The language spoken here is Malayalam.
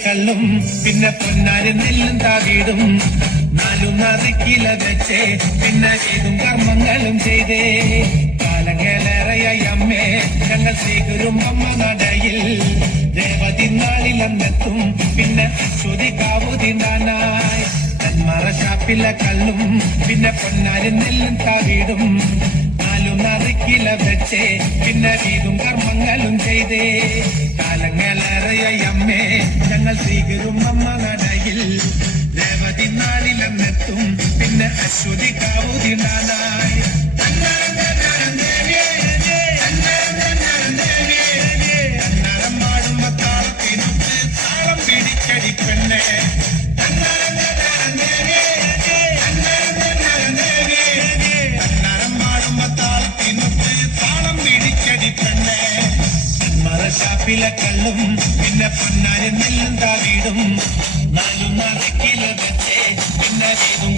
കള്ളും പിന്നെ പൊന്നാരി നെല്ലും താകിടും നാലും നറുക്കില വെച്ചേ പിന്നെ ചെയ്തും കർമ്മങ്ങളും ചെയ്തേ കാലങ്ങളേറെയായി അമ്മേ ഞങ്ങൾ സ്വീകരും അമ്മ നടയിൽ ദേവതി നാളിലെന്നെത്തും പിന്നെ ശ്രുതിക്കാവു തിന്നാനായി ഷാപ്പില കള്ളും പിന്നെ പൊന്നാരി നെല്ലും താകിടും നാലും നറുക്കില വെച്ചേ പിന്നെ ചെയ്തും കർമ്മങ്ങളും ചെയ്തേ കാലങ്ങളേറെയായി അമ്മേ ഞങ്ങൾ സ്വീകരും അമ്മ നടയിൽ ദേവതി നാളിലെന്നെത്തും പിന്നെ അശ്വതിക്കാവു തിന്നാനായി പാടുമ്പോ താളത്തിനൊത്ത് താളം പിടിക്കടി പെണ്ണെ ഷാപ്പിലെ കള്ളും പിന്നെ പൊന്നാരി നെല്ലും താവിടും നാലും നറുക്കില വെച്ചേ പിന്നെ വീടും